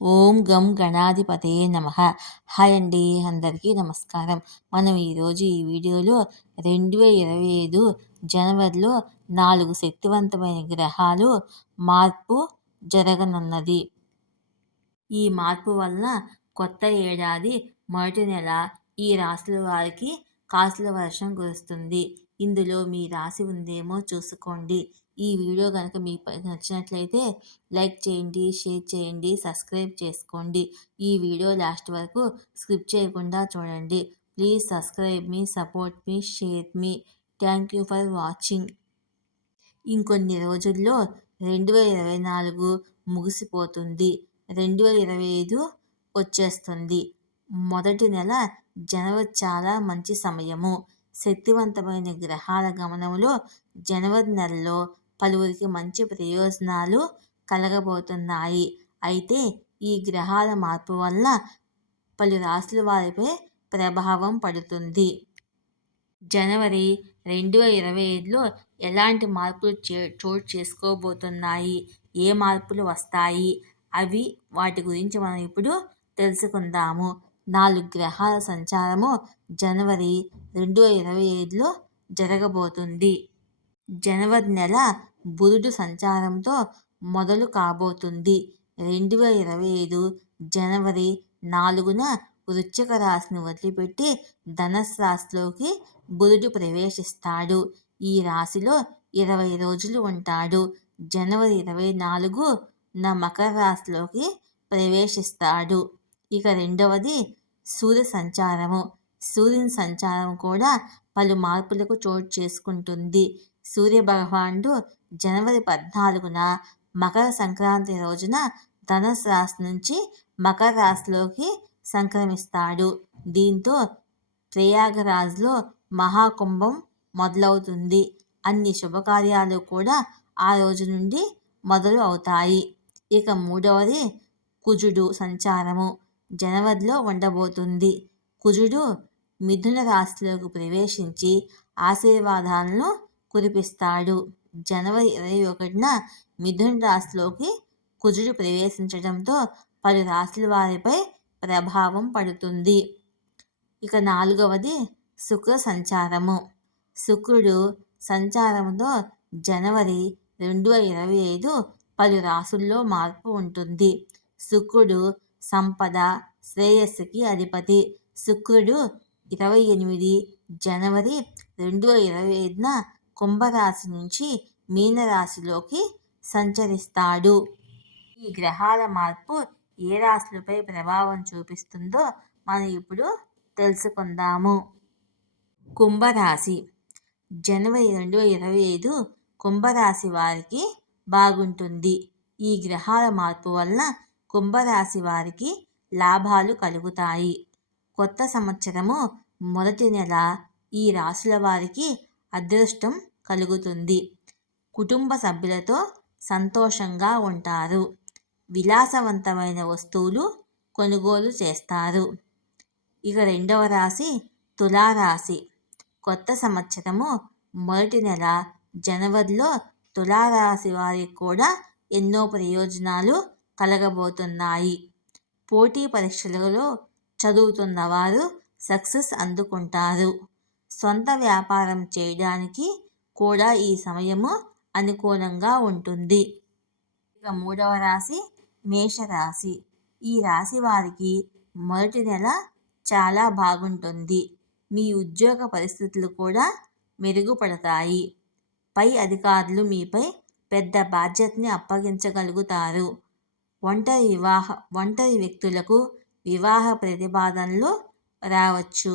ఓం గం గణాధిపతే నమ. హాయ్ అండి అందరికీ నమస్కారం. మనం ఈరోజు ఈ వీడియోలో రెండు వేల ఇరవై ఐదు జనవరిలో నాలుగు శక్తివంతమైన గ్రహాలు మార్పు జరగనున్నది. ఈ మార్పు వలన కొత్త ఏడాది మొదటి నెల ఈ రాశుల వారికి కాసుల వర్షం కురుస్తుంది. ఇందులో మీ రాశి ఉందేమో చూసుకోండి. ఈ వీడియో కనుక మీకు నచ్చినట్లయితే లైక్ చేయండి షేర్ చేయండి సబ్స్క్రైబ్ చేసుకోండి. ఈ వీడియో లాస్ట్ వరకు స్క్రిప్ట్ చేయకుండా చూడండి. ప్లీజ్ సబ్స్క్రైబ్ మీ సపోర్ట్ మీ share me. Thank you for watching. ఇంకొన్ని రోజుల్లో రెండు వేల ఇరవై నాలుగు ముగిసిపోతుంది. రెండు వేల ఇరవై ఐదు వచ్చేస్తుంది. మొదటి నెల జనవరి చాలా మంచి సమయము. శక్తివంతమైన గ్రహాల గమనంలో జనవరి నెలలో పలువురికి మంచి ప్రయోజనాలు కలగబోతున్నాయి. అయితే ఈ గ్రహాల మార్పు వల్ల పలు రాశుల వారిపై ప్రభావం పడుతుంది. జనవరి రెండు వేల ఇరవై ఐదులో ఎలాంటి మార్పులు చే చోటు చేసుకోబోతున్నాయి? ఏ మార్పులు వస్తాయి? అవి వాటి గురించి మనం ఇప్పుడు తెలుసుకుందాము. నాలుగు గ్రహాల సంచారము జనవరి రెండు వేల ఇరవై ఐదులో జరగబోతుంది. జనవరి నెల బుధుడు సంచారంతో మొదలు కాబోతుంది. రెండు వేల ఇరవై ఐదు జనవరి నాలుగున వృశ్చిక రాశిని వదిలిపెట్టి ధనస్సు రాశిలోకి బుధుడు ప్రవేశిస్తాడు. ఈ రాశిలో ఇరవై రోజులు ఉంటాడు. జనవరి ఇరవై నాలుగు నా మకర రాశిలోకి ప్రవేశిస్తాడు. ఇక రెండవది సూర్య సంచారము. సూర్యుని సంచారం కూడా పలు మార్పులకు చోటు చేసుకుంటుంది. సూర్యభగవానుడు జనవరి పద్నాలుగున మకర సంక్రాంతి రోజున ధనుసు రాశి నుంచి మకర రాశిలోకి సంక్రమిస్తాడు. దీంతో ప్రయాగరాజ్లో మహాకుంభం మొదలవుతుంది. అన్ని శుభకార్యాలు కూడా ఆ రోజు నుండి మొదలు అవుతాయి. ఇక మూడవది కుజుడు సంచారము. జనవరిలో ఉండబోతుంది. కుజుడు మిథున రాశిలోకి ప్రవేశించి ఆశీర్వాదాలను కురిపిస్తాడు. జనవరి ఇరవై ఒకటిన మిథున రాశిలోకి కుజుడు ప్రవేశించడంతో పలు రాశుల వారిపై ప్రభావం పడుతుంది. ఇక నాలుగవది శుక్ర సంచారము. శుక్రుడు సంచారంతో జనవరి రెండు వేల ఇరవై ఐదు పలు రాసుల్లో మార్పు ఉంటుంది. శుక్రుడు సంపద శ్రేయస్సుకి అధిపతి. శుక్రుడు ఇరవై ఎనిమిది జనవరి రెండు వేల ఇరవై ఐదున కుంభరాశి నుంచి మీనరాశిలోకి సంచరిస్తాడు. ఈ గ్రహాల మార్పు ఏ రాశులపై ప్రభావం చూపిస్తుందో మనం ఇప్పుడు తెలుసుకుందాము. కుంభరాశి. జనవరి రెండు వేల ఇరవై ఐదు కుంభరాశి వారికి బాగుంటుంది. ఈ గ్రహాల మార్పు వలన కుంభరాశి వారికి లాభాలు కలుగుతాయి. కొత్త సంవత్సరము మొదటి నెల ఈ రాశుల వారికి అదృష్టం కలుగుతుంది. కుటుంబ సభ్యులతో సంతోషంగా ఉంటారు. విలాసవంతమైన వస్తువులు కొనుగోలు చేస్తారు. ఇక రెండవ రాశి తులారాశి. కొత్త సంవత్సరము మొదటి నెల జనవరిలో తులారాశి వారికి కూడా ఎన్నో ప్రయోజనాలు కలగబోతున్నాయి. పోటీ పరీక్షలలో చదువుతున్న వారు సక్సెస్ అందుకుంటారు. సొంత వ్యాపారం చేయడానికి కూడా ఈ సమయము అనుకూలంగా ఉంటుంది. ఇక మూడవ రాశి మేషరాశి ఈ రాశి వారికి మొదటి నెల చాలా బాగుంటుంది. మీ ఉద్యోగ పరిస్థితులు కూడా మెరుగుపడతాయి. పై అధికారులు మీపై పెద్ద బాధ్యతని అప్పగించగలుగుతారు. ఒంటరి వివాహ ఒంటరి వ్యక్తులకు వివాహ ప్రతిపాదనలు రావచ్చు.